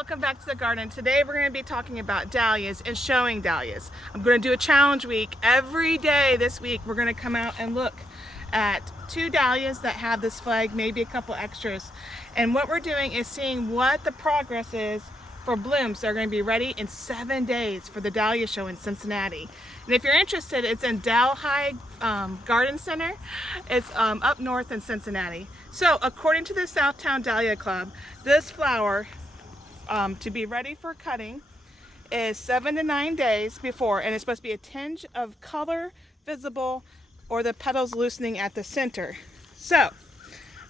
welcome back to the garden. Today we're going to be talking about dahlias and showing dahlias. I'm going to do a challenge week. Every day this week we're going to come out and look at 2 dahlias that have this flag, maybe a couple extras. And what we're doing is seeing what the progress is for blooms. They're going to be ready in 7 days for the Dahlia show in Cincinnati. And if you're interested, it's in Dahlia Garden Center. It's up north in Cincinnati. So according to the Southtown Dahlia Club, this flower to be ready for cutting is 7 to 9 days before, and it's supposed to be a tinge of color visible or the petals loosening at the center. So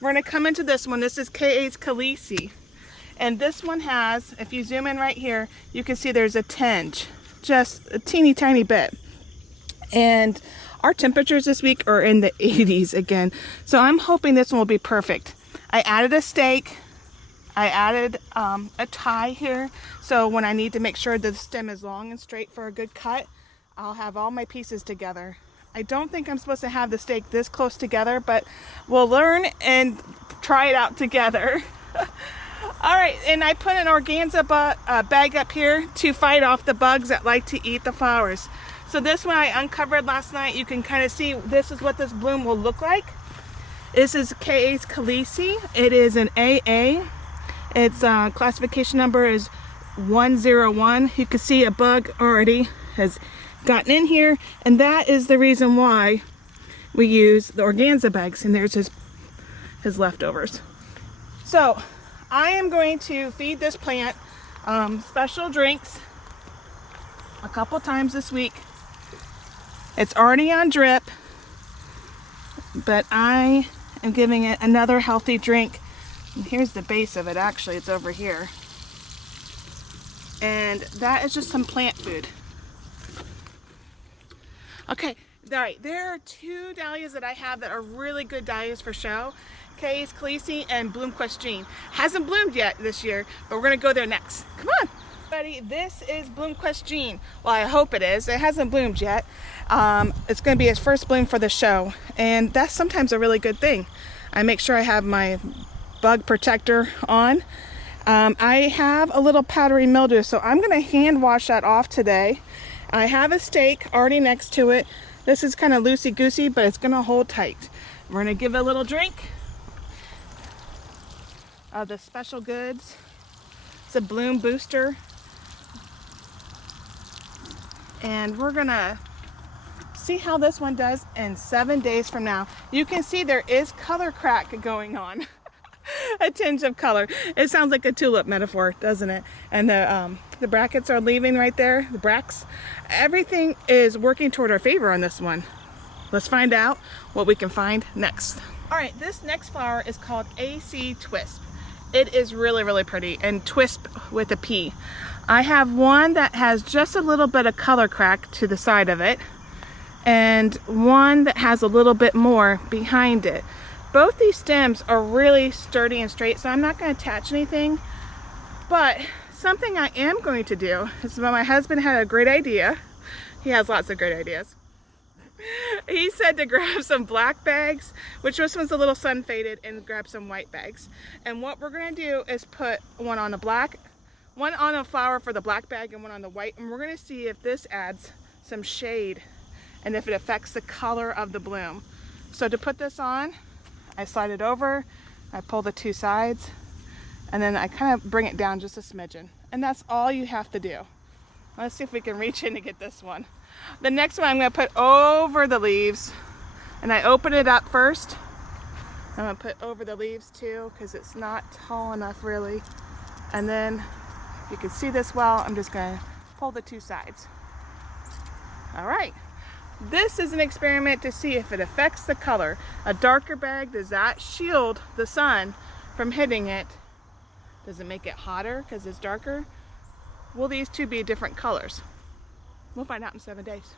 we're going to come into this one. This is Days Khaleesi. And this one has, if you zoom in right here, you can see there's a tinge, just a teeny tiny bit. And our temperatures this week are in the 80s again. So I'm hoping this one will be perfect. I added a stake. I added a tie here. So when I need to make sure the stem is long and straight for a good cut, I'll have all my pieces together. I don't think I'm supposed to have the stake this close together, but we'll learn and try it out together. All right, and I put an organza bag up here to fight off the bugs that like to eat the flowers. So this one I uncovered last night. You can kind of see this is what this bloom will look like. This is Days Khaleesi. It is an AA. Its classification number is 101. You can see a bug already has gotten in here, and that is the reason why we use the organza bags. And there's his leftovers. So I am going to feed this plant special drinks a couple times this week. It's already on drip, but I am giving it another healthy drink. And here's the base of it. Actually, it's over here. And that is just some plant food. Okay, all right, there are 2 dahlias that I have that are really good dahlias for show. Days Khaleesi and Bloomquist Jean. Hasn't bloomed yet this year, but we're gonna go there next. Come on, buddy. This is Bloomquist Jean. Well, I hope it is. It hasn't bloomed yet. It's gonna be its first bloom for the show, and that's sometimes a really good thing. I make sure I have my bug protector on. I have a little powdery mildew, so I'm gonna hand wash that off today. I have a stake already next to it. This is kind of loosey-goosey, but it's gonna hold tight. We're gonna give it a little drink of the special goods. It's a bloom booster. And we're gonna see how this one does in 7 days from now. You can see there is color crack going on. A tinge of color. It sounds like a tulip metaphor, doesn't it? And the brackets are leaving right there, the bracts. Everything is working toward our favor on this one. Let's find out what we can find next. All right, this next flower is called AC Twisp. It is really, really pretty, and twisp with a P. I have one that has just a little bit of color crack to the side of it, and one that has a little bit more behind it. Both these stems are really sturdy and straight, so I'm not going to attach anything. But something I am going to do is, when my husband had a great idea. He has lots of great ideas. He said to grab some black bags, which this one's a little sun faded, and grab some white bags. And what we're going to do is put one on the black, one on a flower for the black bag, and one on the white. And we're going to see if this adds some shade and if it affects the color of the bloom. So to put this on, I slide it over, I pull the 2 sides, and then I kind of bring it down just a smidgen. And that's all you have to do. Let's see if we can reach in to get this one. The next one I'm going to put over the leaves, and I open it up first. I'm going to put over the leaves too, because it's not tall enough really. And then you can see this well. I'm just going to pull the 2 sides. All right. This is an experiment to see if it affects the color. A darker bag, does that shield the sun from hitting it? Does it make it hotter because it's darker? Will these 2 be different colors? We'll find out in 7 days.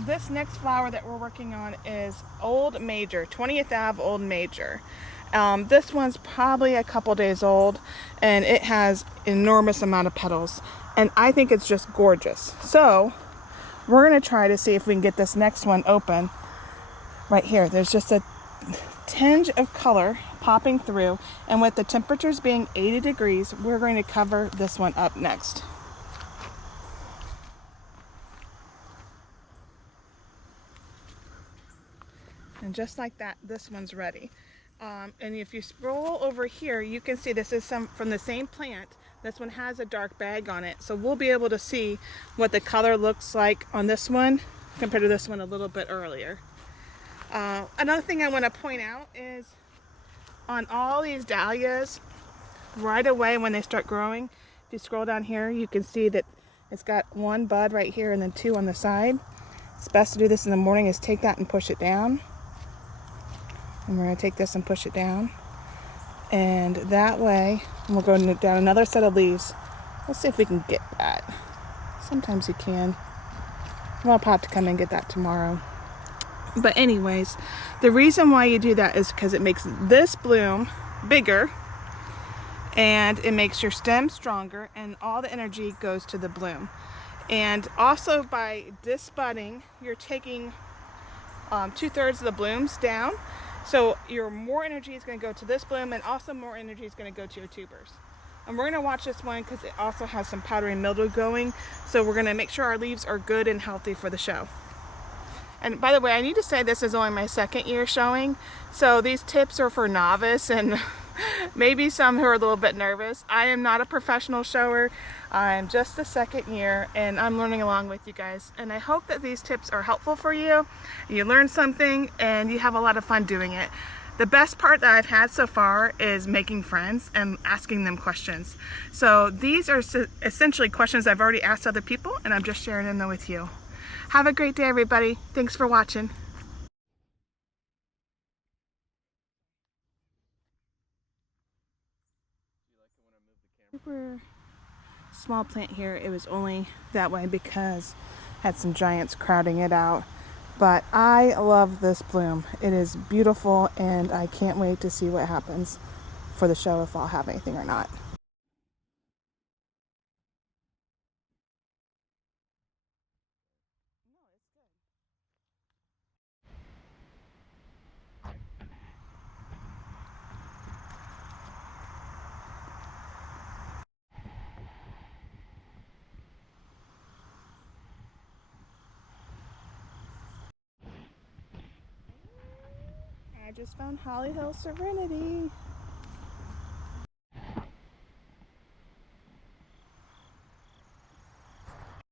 This next flower that we're working on is Old Major, 20th Ave Old Major. This one's probably a couple days old, and it has an enormous amount of petals. And I think it's just gorgeous. So we're gonna try to see if we can get this next one open. Right here, there's just a tinge of color popping through, and with the temperatures being 80 degrees, we're going to cover this one up next. And just like that, this one's ready. And if you scroll over here, you can see this is some from the same plant. This one has a dark bag on it, so we'll be able to see what the color looks like on this one compared to this one a little bit earlier. Another thing I want to point out is on all these dahlias, right away when they start growing, if you scroll down here, you can see that it's got one bud right here and then two on the side. It's best to do this in the morning, is take that and push it down. And we're going to take this and push it down. And that way, we'll go down another set of leaves. Let's see if we can get that. Sometimes you can. Well, I'll have to come and get that tomorrow. But anyways, the reason why you do that is because it makes this bloom bigger, and it makes your stem stronger, and all the energy goes to the bloom. And also by disbudding, you're taking 2/3 of the blooms down. So your more energy is going to go to this bloom, and also more energy is going to go to your tubers. And we're going to watch this one because it also has some powdery mildew going. So we're going to make sure our leaves are good and healthy for the show. And by the way, I need to say this is only my second year showing. So these tips are for novice and maybe some who are a little bit nervous. I am not a professional shower. I'm just the second year, and I'm learning along with you guys. And I hope that these tips are helpful for you. You learn something and you have a lot of fun doing it. The best part that I've had so far is making friends and asking them questions. So these are essentially questions I've already asked other people, and I'm just sharing them with you. Have a great day, everybody. Thanks for watching. Super small plant here. It was only that way because I had some giants crowding it out. But I love this bloom. It is beautiful, and I can't wait to see what happens for the show, if I'll have anything or not. I just found Holly Hill Serenity.